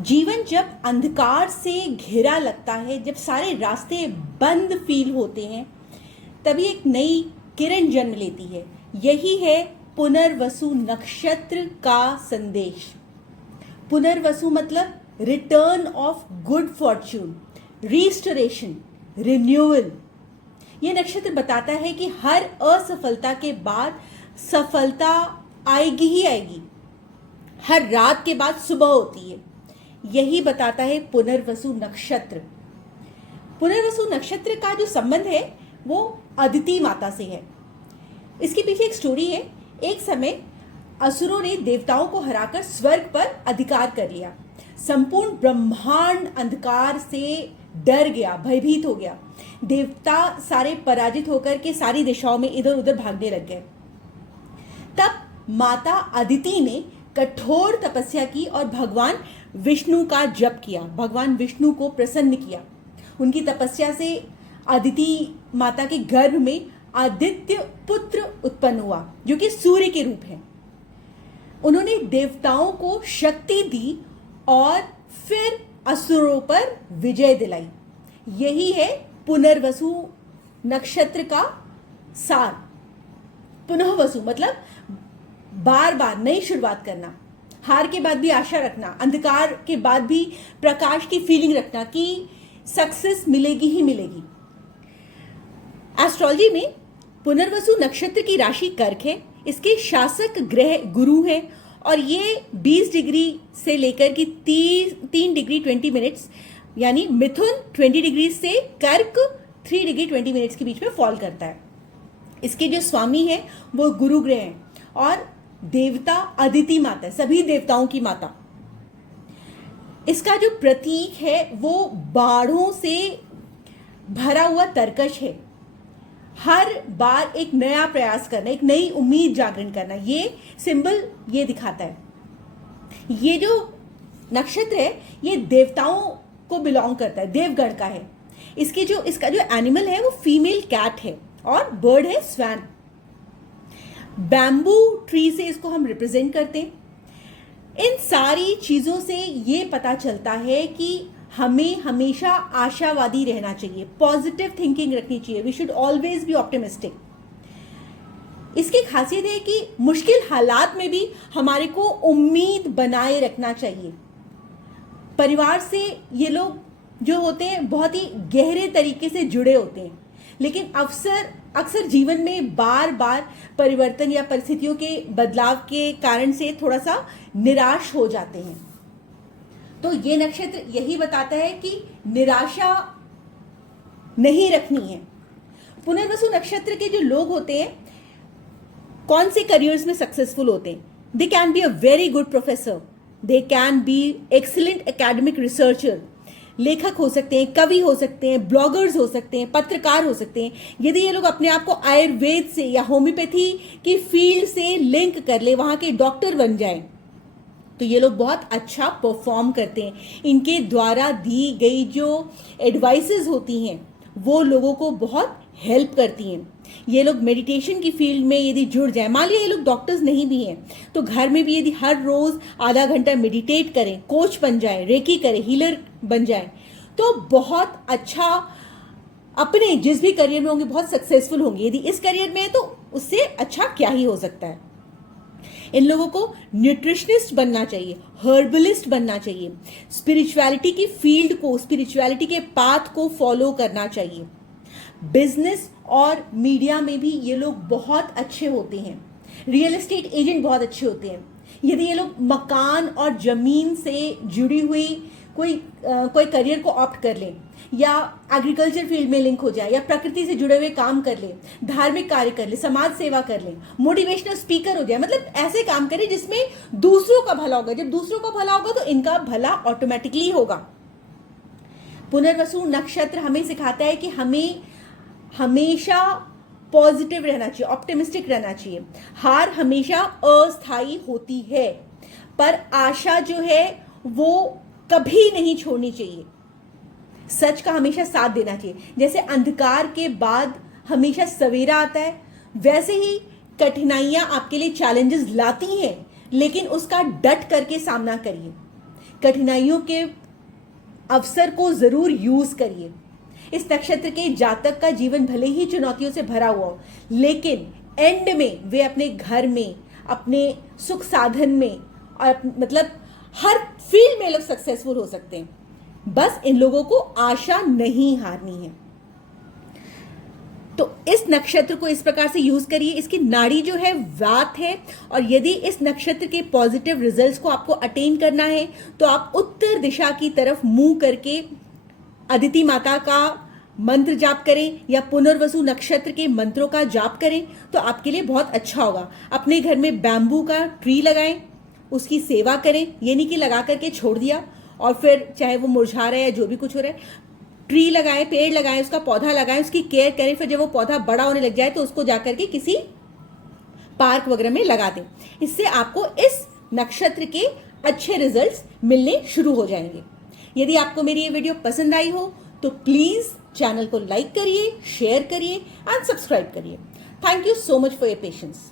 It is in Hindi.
जीवन जब अंधकार से घिरा लगता है, जब सारे रास्ते बंद फील होते हैं, तभी एक नई किरण जन्म लेती है। यही है पुनर्वसु नक्षत्र का संदेश। पुनर्वसु मतलब return of good Fortune, restoration, renewal. ये नक्षत्र बताता है कि हर असफलता के बाद सफलता आएगी ही आएगी। हर रात के बाद सुबह होती है। यही बताता है पुनर्वसु नक्षत्र। पुनर्वसु नक्षत्र का जो संबंध है वो अदिति माता से है। इसके पीछे एक स्टोरी है। एक समय असुरों ने देवताओं को हराकर स्वर्ग पर अधिकार कर लिया। संपूर्ण ब्रह्मांड अंधकार से डर गया, भयभीत हो गया। देवता सारे पराजित होकर के सारी दिशाओं में इधर उधर भागने लग गए। तब माता अदिति ने कठोर तपस्या की और भगवान विष्णु का जप किया, भगवान विष्णु को प्रसन्न किया। उनकी तपस्या से अदिति माता के गर्भ में आदित्य पुत्र उत्पन्न हुआ, जो कि सूर्य के रूप है। उन्होंने देवताओं को शक्ति दी और फिर असुरों पर विजय दिलाई। यही है पुनर्वसु नक्षत्र का सार। पुनर्वसु मतलब बार बार नई शुरुआत करना, हार के बाद भी आशा रखना, अंधकार के बाद भी प्रकाश की फीलिंग रखना कि सक्सेस मिलेगी ही मिलेगी। एस्ट्रोलॉजी में पुनर्वसु नक्षत्र की राशि कर्क है। इसके शासक ग्रह गुरु है और ये 20 डिग्री से लेकर की 3 डिग्री 20 मिनट्स यानी मिथुन 20 डिग्री से कर्क 3 डिग्री 20 मिनट्स के बीच में फॉल करता है। इसके जो स्वामी है वो गुरु ग्रह है और देवता अदिति माता है, सभी देवताओं की माता। इसका जो प्रतीक है वो बाढ़ों से भरा हुआ तरकश है। हर बार एक नया प्रयास करना, एक नई उम्मीद जागरण करना, ये सिंबल ये दिखाता है। ये जो नक्षत्र है ये देवताओं को बिलोंग करता है, देवगण का है। इसका जो एनिमल है वो फीमेल कैट है और बर्ड है स्वैन। बैम्बू ट्री से इसको हम रिप्रेजेंट करते हैं। इन सारी चीजों से ये पता चलता है कि हमें हमेशा आशावादी रहना चाहिए, पॉजिटिव थिंकिंग रखनी चाहिए। We should always be optimistic. इसकी खासियत है कि मुश्किल हालात में भी हमारे को उम्मीद बनाए रखना चाहिए। परिवार से ये लोग जो होते हैं बहुत ही गहरे तरीके से जुड़े होते हैं, लेकिन अक्सर जीवन में बार बार परिवर्तन या परिस्थितियों के बदलाव के कारण से थोड़ा सा निराश हो जाते हैं। तो ये नक्षत्र यही बताता है कि निराशा नहीं रखनी है। पुनर्वसु नक्षत्र के जो लोग होते हैं कौन से करियर्स में सक्सेसफुल होते हैं? They can be a very good professor, they can be excellent academic researcher, लेखक हो सकते हैं, कवि हो सकते हैं, ब्लॉगर्स हो सकते हैं, पत्रकार हो सकते हैं। यदि ये लोग अपने आप को आयुर्वेद से या होम्योपैथी की फील्ड से लिंक कर ले, वहां के डॉक्टर बन जाएं, तो ये लोग बहुत अच्छा परफॉर्म करते हैं। इनके द्वारा दी गई जो एडवाइसेस होती हैं वो लोगों को बहुत हेल्प करती हैं। ये लोग मेडिटेशन की फील्ड में यदि जुड़ जाए, मान लिया ये लोग डॉक्टर्स नहीं भी हैं तो घर में भी यदि हर रोज आधा घंटा मेडिटेट करें, कोच बन जाए, रेकी करें, हीलर बन जाए, तो बहुत अच्छा अपने जिस भी करियर में होंगे बहुत सक्सेसफुल होंगे। यदि इस करियर में है तो उससे अच्छा क्या ही हो सकता है। इन लोगों को न्यूट्रिशनिस्ट बनना चाहिए, हर्बलिस्ट बनना चाहिए, स्पिरिचुअलिटी की फील्ड को, स्पिरिचुअलिटी के पाथ को फॉलो करना चाहिए। बिजनेस और मीडिया में भी ये लोग बहुत अच्छे होते हैं। रियल एस्टेट एजेंट बहुत अच्छे होते हैं। यदि ये लोग मकान और जमीन से जुड़ी हुई कोई करियर को ऑप्ट कर लें या एग्रीकल्चर फील्ड में लिंक हो जाए या प्रकृति से जुड़े हुए काम कर ले, धार्मिक कार्य कर ले, समाज सेवा कर ले, मोटिवेशनल स्पीकर हो जाए, मतलब ऐसे काम करें जिसमें दूसरों का भला होगा। जब दूसरों का भला होगा तो इनका भला ऑटोमेटिकली होगा। पुनर्वसु नक्षत्र हमें सिखाता है कि हमें हमेशा पॉजिटिव रहना चाहिए, ऑप्टिमिस्टिक रहना चाहिए। हार हमेशा अस्थायी होती है, पर आशा जो है वो कभी नहीं छोड़नी चाहिए। सच का हमेशा साथ देना चाहिए। जैसे अंधकार के बाद हमेशा सवेरा आता है, वैसे ही कठिनाइयां आपके लिए चैलेंजेस लाती हैं, लेकिन उसका डट करके सामना करिए। कठिनाइयों के अवसर को जरूर यूज करिए। इस नक्षत्र के जातक का जीवन भले ही चुनौतियों से भरा हुआ हो, लेकिन एंड में वे अपने घर में, अपने सुख साधन में और मतलब हर फील्ड में लोग सक्सेसफुल हो सकते हैं। बस इन लोगों को आशा नहीं हारनी है। तो इस नक्षत्र को इस प्रकार से यूज करिए। इसकी नाड़ी जो है वात है, और यदि इस नक्षत्र के पॉजिटिव रिजल्ट्स को आपको अटेन करना है तो आप उत्तर दिशा की तरफ मुंह करके अदिति माता का मंत्र जाप करें या पुनर्वसु नक्षत्र के मंत्रों का जाप करें तो आपके लिए बहुत अच्छा होगा। अपने घर में बैम्बू का ट्री लगाएं, उसकी सेवा करें। ये नहीं कि लगा करके छोड़ दिया और फिर चाहे वो मुरझा रहा है या जो भी कुछ हो रहा है। ट्री लगाएं, पेड़ लगाएं, उसका पौधा लगाएं, उसकी केयर करें। फिर जब वो पौधा बड़ा होने लग जाए तो उसको जाकर के किसी पार्क वगैरह में लगा दें। इससे आपको इस नक्षत्र के अच्छे रिजल्ट्स मिलने शुरू हो जाएंगे। यदि आपको मेरी ये वीडियो पसंद आई हो तो प्लीज चैनल को लाइक करिए, शेयर करिए एंड सब्सक्राइब करिए। Thank you so much for your patience.